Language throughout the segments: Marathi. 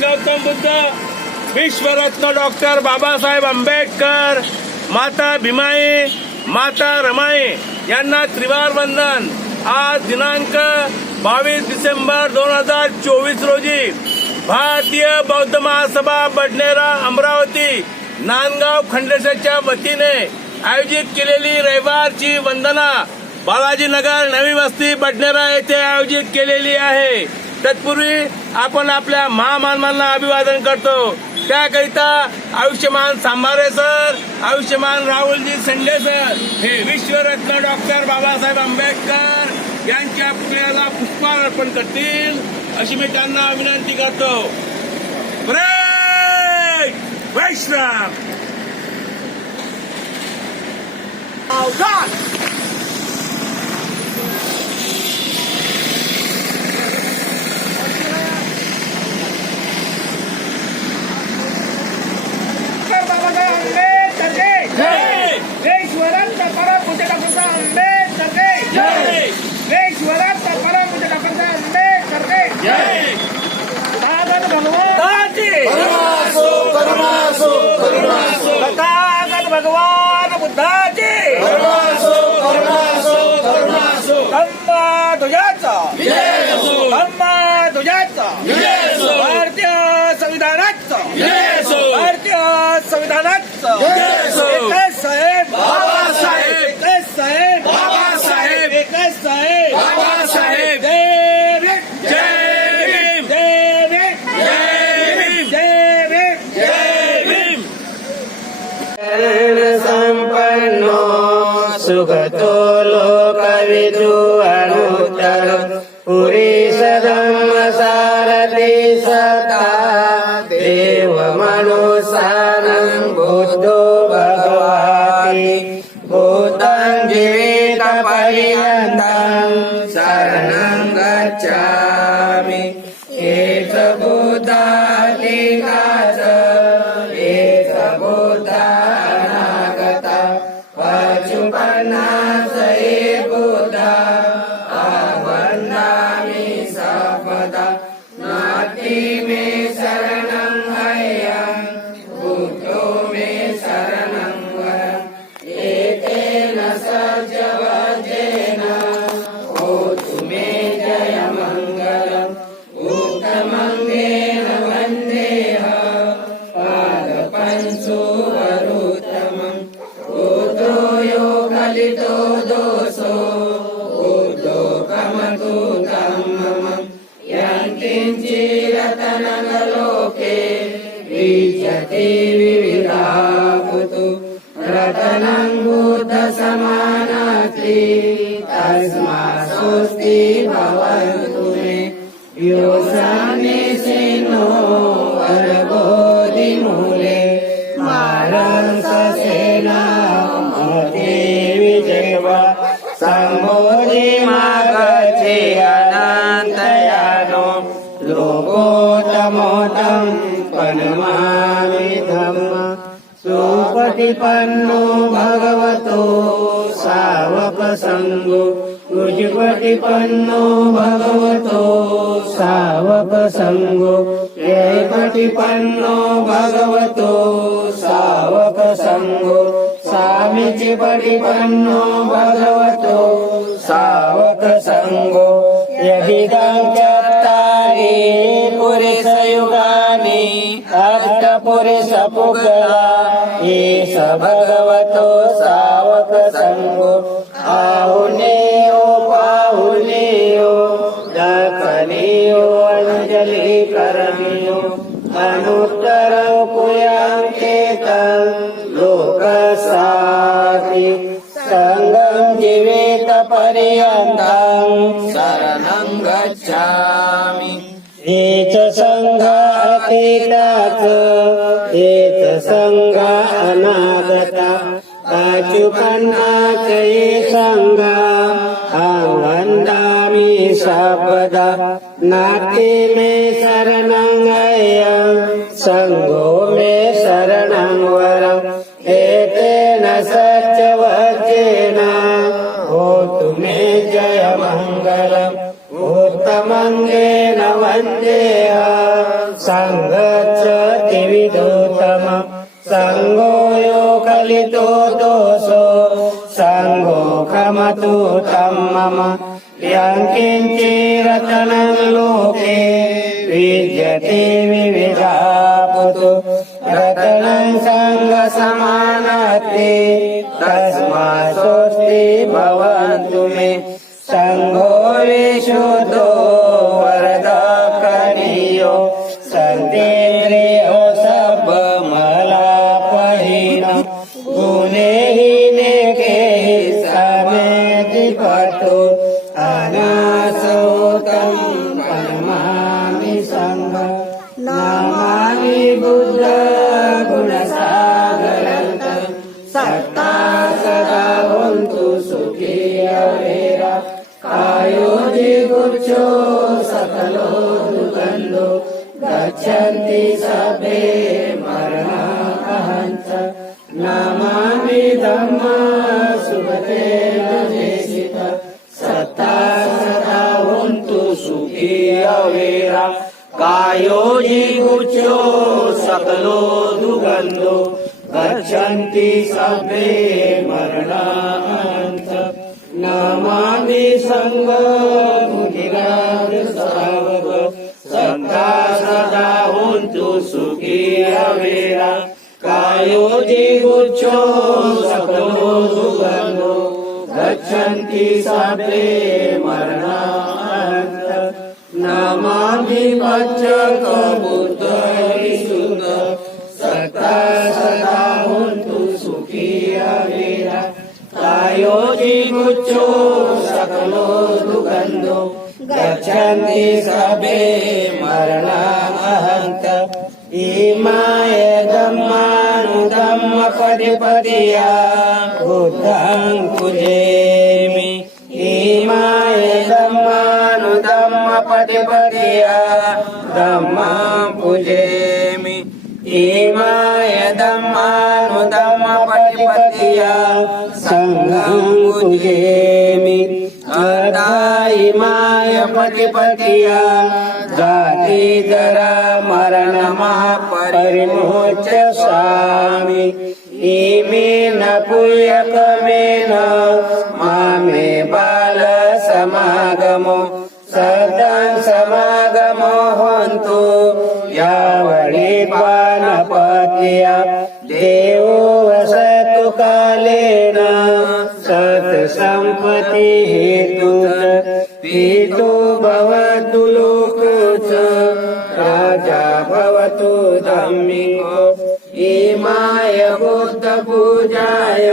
गौतम बुद्ध विश्वरत्न डॉक्टर बाबासाहेब आंबेडकर माता भीमाई माता रमाई यांना त्रिवार वंदन. आज दिनांक बावीस डिसेंबर दोन हजार चोवीस रोजी भारतीय बौद्ध महासभा बडनेरा अमरावती नांदगाव खंडेशाच्या वतीने आयोजित केलेली रविवारची वंदना बालाजीनगर नवी वस्ती बडनेरा येथे आयोजित केलेली आहे. तत्पूर्वी आपण आपल्या महामानवांना अभिवादन करतो. त्याकरिता आयुष्यमान सांभारे सर आयुष्यमान राहुलजी संडे सर हे विश्वरत्न डॉक्टर बाबासाहेब आंबेडकर यांच्या पुतळ्याला पुष्पहार अर्पण करतील अशी मी त्यांना विनंती करतो. ब्रेक! वैष्णव! Oh, डॉक्टर बाबासाहेब आंबेडकर जय जय! देशवरांचा परमपूज्य डॉक्टर साहेब आंबेडकर जय जय! देशवरांचा परमपूज्य डॉक्टर साहेब आंबेडकर जय जय तथागत भगवान करुणासो करुणासो करुणासो तथागत भगवान बुद्धाचे करुणासो करुणासो करुणासो धम्मा ध्वजाचा जय असो धम्मा ध्वजाचा जय असो भारतीय संविधानाचा जय असो भारतीय संविधानाचा जय असो. एकच साहेब बाबासाहेब. एकच साहेब बाबासाहेब. एकच साहेब बाबासाहेब. जय भीम जय भीम. जय भीम जय भीम. जय भीम जय भीम संपन्नो सुगतो गच्छामि। एक बुद्धाधिकाच एक बुद्धा अनागता पशुपन्नास हे बुद्धा आवन्दामि सर्वदा नाति मे शरणं हयं बुद्धो सुपटिपन्नो भगवतो सावपसङ्गो। गुजपटिपन्नो भगवतो सावपसङ्गो। जयपटिपन्नो भगवतो सावकसङ्गो सामिचिपटिपन्नो भगवतो सावकसङ्गो यहिदं पुरुषयुगानि हे स भगवतो सावकसङ्गो आहुनेयो पाहुनेयो दखनीयो अंजली करणीयो अनुत्तर पुयाङ्केतं लोकसाति संगम जीवेत पर्यन्तं। शरणं गच्छामि। हेच संघ सङ्घातीताच हेच संघ अनागता. अचुपन्नाच संघ हा वंदामी सर्वदा नाते मे โสสังโฆขมาตุตัมมะมะยังกินจีรัตนังโลกีวิจติวิ सत्ता सदा हन्तु सुखी अवेरा कायो जिगुच्छो सकलो दुगन्धो गच्छन्ति सभे मरणाहञ्च नमामि धम्म सुभते देशित सत्ता सदा हन्तु सुखी अवेरा कायो जिगुच्छो सकलो दुगन्धो गच्छन्ति सभे मरणान्त नमामि सङ्ग मुनिराज सावक सदा हुन्तु सुखी अवेरा। कायो जिगुच्छो सकलो सुगन्धो। गच्छन्ति सभे मरणान्त नमामि पच्चक สตาหุนตุสุขีเวนะกายโยจิมุจโจสักโลทุกันโดกัจฉันติสัพเพมรณะอหังตะอิมาเอดัมมานุดัมมะปฏิปติยาพุทธังคุเจมิอิมาเอดัมมานุดัมมะปฏิปติยา इमाय दम् अनुदम् पतिपत्या सङ्गेमि अदा इमाय पतिपतिया मरणमा परिहोच्य स्वामि इमेन न पूयतमेन मा मे बालसमागम सत्सम्पत्ति हेतु पितु भवतु लोको राजा भवतु धम्मिको इमाय बुद्धपूजाय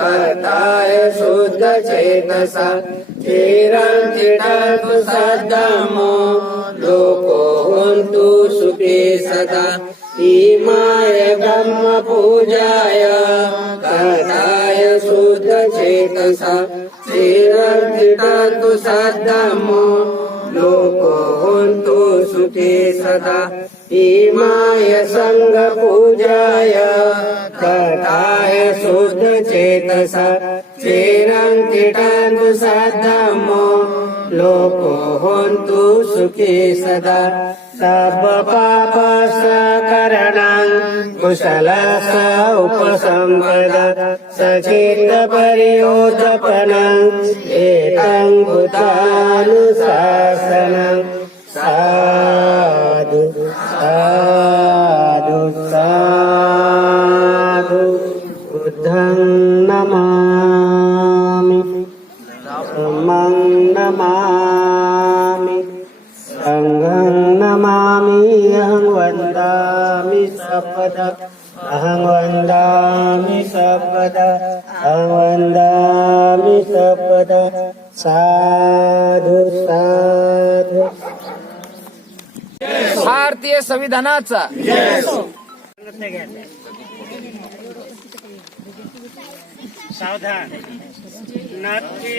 कर्ताय शुद्धचेतसा चिडतु सद्धमो लोको हुन्तु सुखी सदा। इमाय ब्रह्मपूजाय कर्ताय शुद्धचेतसा चिरञ्चिडतु सद्धमो लोको हन्तु सुखे सदा। इमाय सङ्गपूजाय कर्ताय शुद्धचेतसा चिरञ्चिडन्तु सद्धमो लोको हन्तु सुखी सदा। सप कुशल स उपसम्पद भूतानुशासनम् साधु साधु साधु बुद्धम् नमः। सपद अहं वन्दामि सपद। अहं वन्दामि सपद। साधु साधु। भारतीय संविधानाचा। सावधान। नक्की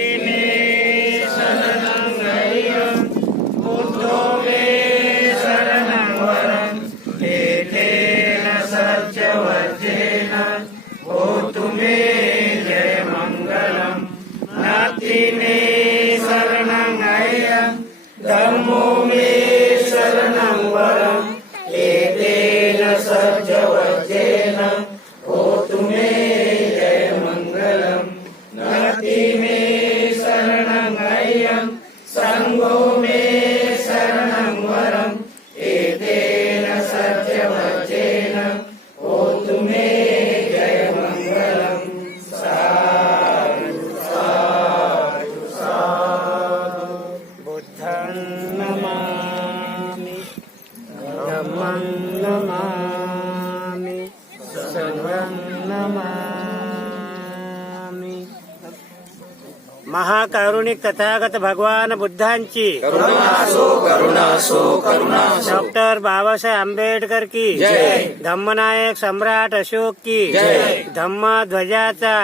सङ्गो मे शरणं वरम्। महाकारुणिक तथागत भगवान बुद्धांची. डॉक्टर बाबासाहेब आंबेडकर की. धम्मनायक सम्राट अशोक की. धम्म ध्वजाचा.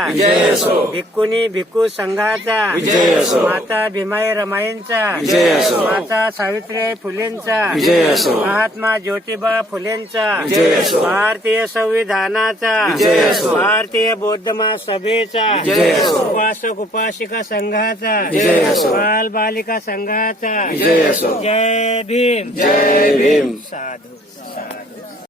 भिक्कुनी भिक्खू संघाचा. माता भीमाई रमाईंचा. माता सावित्रीबाई फुलेंचा. महात्मा ज्योतिबा फुलेंचा. भारतीय संविधानाचा. भारतीय बौद्ध महासभेचा. उपासक उपासिका संघाचा. बाल बालिका संघाचा. जय भीम. जय भीम. साधू साधू.